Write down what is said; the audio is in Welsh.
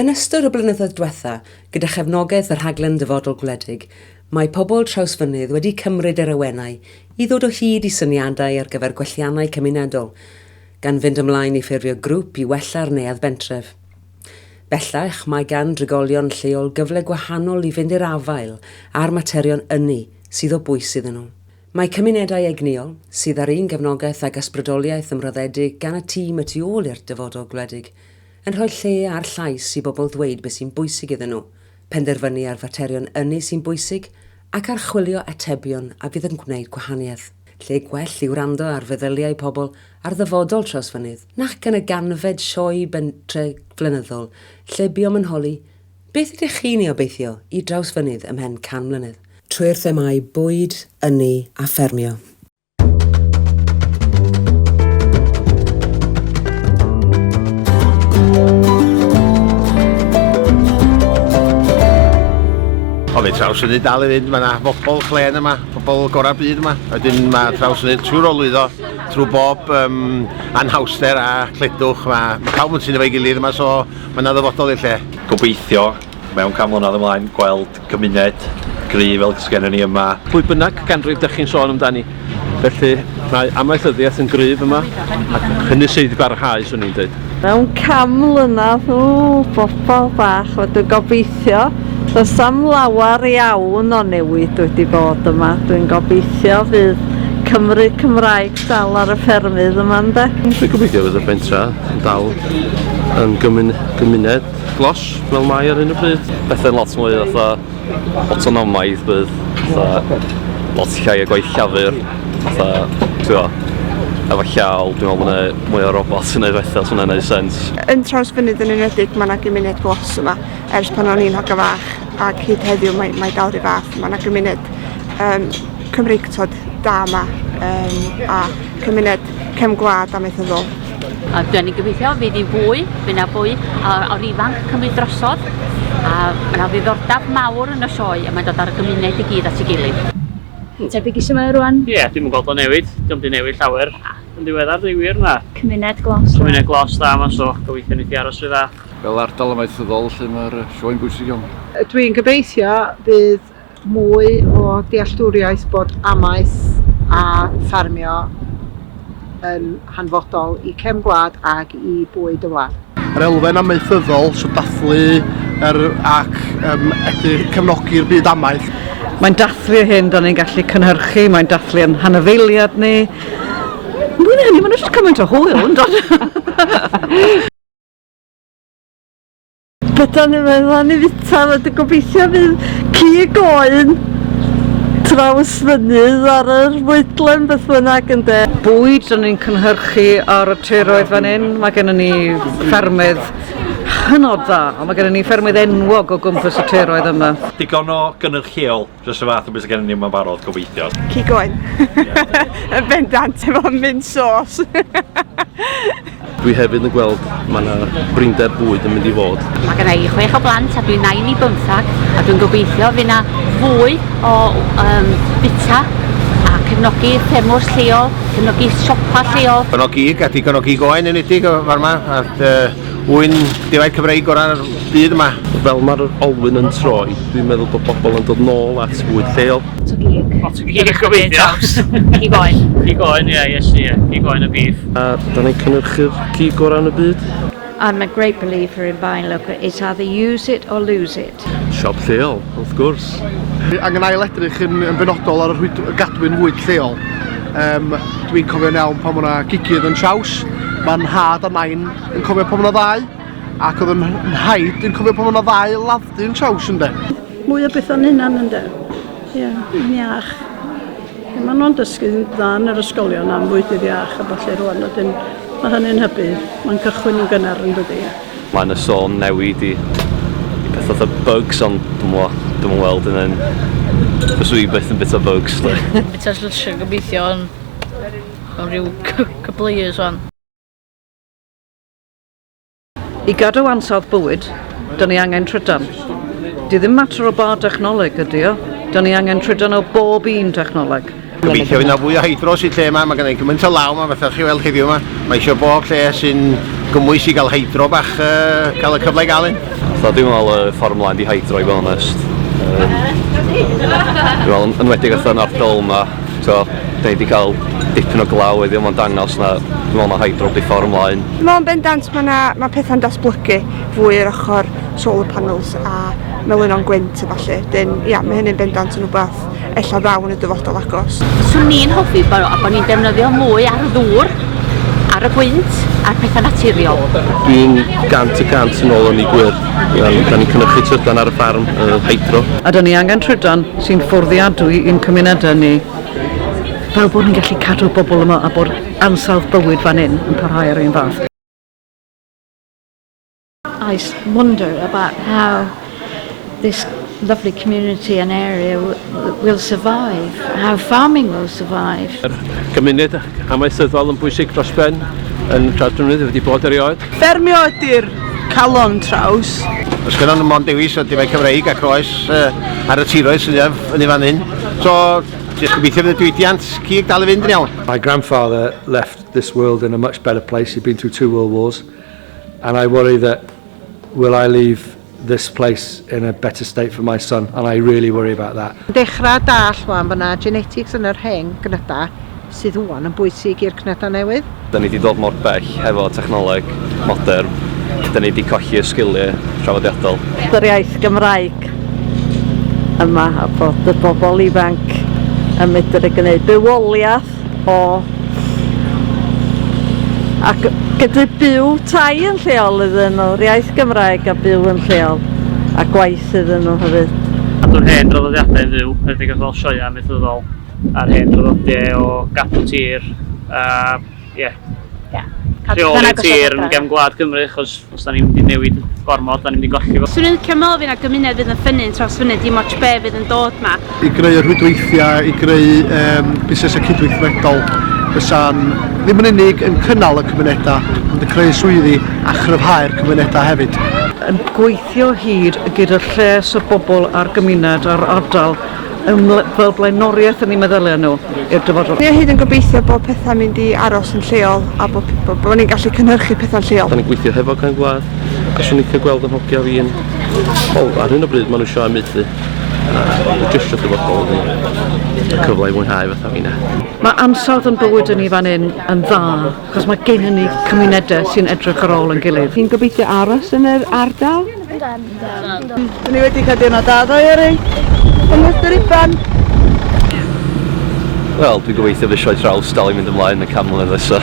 Yn ystod y blynyddoedd diwetha, gyda chefnogaeth y rhaglen dyfodol gwledig, mae pobl Trawsfynydd wedi cymryd yr awenau i ddod o hyd i syniadau ar gyfer gwelliannau cymunedol, gan fynd ymlaen i ffurfio grŵp i wella'r neuadd bentref. Bellach mae gan drigolion lleol gyfle gwahanol i fynd i'r afael a'r materion ynni sydd o bwys iddyn nhw. Mae cymunedau egnïol, sydd ar un gefnogaeth ag ysbrydoliaeth ymroddedig gan y tîm y tu ôl i'r dyfodol gwledig, yn rhoi lle ar llais i bobl ddweud beth sy'n bwysig iddyn nhw, penderfynu ar faterion ynni sy'n bwysig ac archwilio atebion a fydd yn gwneud gwahaniaeth. Lle gwell i wrando ar feddyliau pobl ar ddyfodol Trawsfynydd, nac yn y ganfed sioe bentre flynyddol, lle buom yn holi beth ydych chi'n ei obeithio i Trawsfynydd ymhen 100 mlynedd. Trwy'r themau bwyd, ynni a ffermio. Oedd Trawsfynydd dal i fynd, mae yna bobl chlen yma, bobl gorau'r byd yma. Wedyn mae Trawsfynydd trwy'r olwyddo, trwy bob anhawster a cledwch. Mae pawb yn sy'n efo'i gilydd yma, so mae yna ddyfodol i'r lle. Gobeithio mewn 100 mlynedd ymlaen gweld cymuned gryf fel sgennym ni yma. Pwy bynnag ganrif ydych chi'n sôn amdani. Felly mae amaethyddiaeth yn gryf yma, ac hynny sydd wedi barhau, swn i'n dweud. Mewn 100 mlynedd, bobl bach, wedi gobeithio. Does am lawar iawn o newid wedi bod yma. Dwi'n gobeithio fydd Cymru Cymraeg dal ar y ffermydd yma, ynde? Dwi'n gobeithio fydd y bentra yn dal yn gymuned glos fel mae ar hyn o bryd. Bethau'n lot mwy autonomaidd bydd, lot llai o gwaith llafur, efo llaw, dwi'n meddwl bod mwy o robot yn ei bethau, so hwnna'n neud sens. Yn Trawsfynydd yn enwedig, mae yna gymuned glos yma, ers pan o'n i'n hoga fach, ac hyd heddiw mae dal rhy fath. Mae yna gymuned Cymreictod da yma, a gymuned cefn gwlad amaethyddol. Dwi'n gobeithio fydd hi'n fwy, fydd yna fwy o'r ifanc cymryd drosodd, a mae yna ddiddordeb mawr yn y sioe, a mae'n dod ar y gymuned i gyd at ei gilydd. Tebyg eisiau yma rwan? Ie, dwi'n gweld o newid. Dwi'n di newid llawer. Yn diweddar, dwi'n wir na. Cymuned glos. Cymuned glos da yma, so gobeithio ni di aros rhy dda. Fel ardal amaethyddol lle mae'r sioe'n bwysig iawn. Dwi'n gobeithio bydd mwy o dealltwriaeth bod amaeth a ffarmio yn hanfodol i cefn gwlad ac i bwyd y wlad. Yr elfen amaethyddol, so dathlu ac cefnogi'r byd amaeth. Mae'n dathlu hyn, da ni'n gallu cynhyrchu, mae'n dathlu yn hanafeiliad ni. Mwy na hynny, mae'n eisiau cymaint o hwyl, yn dod. Byddwn ni'n meddwl ni fita, wedi gobeithio fydd cig oen Trawsfynydd ar yr fwydlen beth bynnag yn de. Bwyd da ni'n cynhyrchu ar y tiroedd fan hyn, mae gennym ni ffermydd hynod dda, ond mae gennym ni ffermydd enwog o gwmpas y tiroedd yma. Digon o gynhyrchiol, jyst y fath o beth gennym ni yma'n barod, gobeithio. Cig oen. Yn bendant efo mint sos. Dwi hefyd yn gweld mae yna brindeb bwyd yn mynd i fod. Mae gen i 6 o blant a dwi'n 9 i 15, a dwi'n gobeithio fydd yna fwy o bita a cefnogi ffermwrs lleol, cefnogi siopa lleol. Digon o gig a digon o gig oen yn unig fan yma, a wyn defaid Cymreig o'r byd yma. Fel mae'r olwyn yn troi, dwi'n meddwl bod pobl yn dod nôl at bwyd lleol. Lot o gig. Lot o gig gobeithio. Cig oen. Cig oen, ie. Cig oen y bif. A da ni'n cynhyrchu'r cig o ran y byd. I'm a great believer in buying local. It's either use it or lose it. Siop lleol, wrth gwrs. Angen ail edrych yn benodol ar y gadwyn fwyd lleol. Dwi'n cofio'n iawn pan o'na gigydd yn Traws. Mae'n had a nain yn cofio pan o'na ddau. Ac oedd yn nhaid yn cofio pan o'na ddau ladddu yn Traws ynddo. Mwy o beth o'n hynna'n ynddo. Ie, yn iach. Mae nhw'n dysgu dda yn yr ysgolion am fwydydd iach a falle rwan. Mae hynny'n hybu. Mae'n cychwyn yn gynnar yn dydi. Mae'n y sôn newid i beth oedd y bugs, ond dwi'n weld yn fysw i beth yn bit o bugs. Bit o slwysio gobeithio yn rhyw couple of years wan. I gadw ansawdd bywyd, da ni angen trydan. Di ddim mater o bar technoleg ydi o, da ni angen trydan o bob un technoleg. Gobeithio fydd yna fwy o heidros i lle yma, mae gen i gymaint o law yma, fatha chi weld heddiw yma. Mae eisiau bob lle sy'n gymwys i gael heidro bach, cael y cyfle i gael un. So dwi'n meddwl y ffordd ymlaen di hydro i fel honest. Dwi'n meddwl yn wedig oedd yn ardal yma, so da ni wedi cael dipyn o glaw wedi o'n dangos na dwi'n meddwl na hydro di ffordd ymlaen. Mae'n bendant mae pethau'n datblygu fwy yr ochr solar panels a melynon gwynt a falle. Ia, mae hynny'n bendant yn rhywbeth ella ddaw yn y dyfodol agos. Swn ni'n hoffi bod ni'n defnyddio mwy ar y ddŵr, ar y gwynt, a'r pethau naturiol. Dwi'n gant yn ôl yn ei gwir. Da ni'n cynhyrchu trydan ar y ffarm hydro. A da ni angen trydan sy'n ffwrddiadwy i'n cymunedau ni. Fel bod ni'n gallu cadw bobl yma a bod ansawdd bywyd fan hyn yn parhau ar un fath. I wonder about how this lovely community and area will survive, how farming will survive. Cymuned amaethyddol yn bwysig dros ben yn Trawfynydd wedi bod erioed. Ffermio ydy'r calon traws. Os gyda nhw'n mond dewis o difau Cymreig ac oes ar y tiroedd sydd yn ei fan hyn. So, jyst gobeithio fydd y diwydiant cig dal i fynd yn iawn. My grandfather left this world in a much better place. He'd been through 2 world wars. And I worry that will I leave this place in a better state for my son, and I really worry about that. Dechrau dall wan bod yna genetics yn yr hen gnydau sydd wwan yn bwysig i'r cnydau newydd. Da ni wedi dod mor bell hefo technoleg modern. Da ni wedi colli y sgiliau traddodiadol. Yr iaith Gymraeg yma a bod y bobl ifanc yn medru gwneud bywoliaeth o ac gyda byw tai yn lleol iddyn nhw, iaith Gymraeg a byw yn lleol a gwaith iddyn nhw hefyd. Cadw'r hen draddodiadau yn fyw, rhedeg fel sioia amaethyddol a'r hen draddodiadau o gadw tir rheoli tir yn gefn gwlad Cymru, achos os da ni'n mynd i newid gormod, da ni'n mynd i golli fo. Swn i'n licio meddwl fydd na gymuned fydd yn ffynnu'n Trawfynydd dim ots be fydd yn dod ma. I greu y rhwydweithiau, i greu busnesau cydweithredol, fysa'n ddim yn unig yn cynnal y cymunedau, ond yn creu swyddi a chryfhau'r cymunedau hefyd. Yn gweithio hyd gyda'r lles o bobl a'r gymuned a'r ardal fel blaenoriaeth yn ei meddyliau nhw i'r dyfodol. Ni o hyd yn gobeithio bod pethau'n mynd i aros yn lleol a bod ni'n gallu cynhyrchu pethau'n lleol. Da ni'n gweithio hefo Can Gwlad, a swn i'n cael gweld yn hogia fi yn... ar hyn o bryd maen nhw eisiau amaethu. Just y dyfodol yn cyfle i mwynhau fatha fi na. Mae ansawdd yn bywyd yn ei fan hyn yn dda, achos mae gen ni cymunedau sy'n edrych ar ôl yn gilydd. Chi'n gobeithio aros yn yr ardal? Dyn ni wedi cael diwrnod da ddo Eri. Yn ystod Iban. Wel, dwi'n gobeithio fy sioe traws dal i mynd ymlaen y canmlynedd nesa.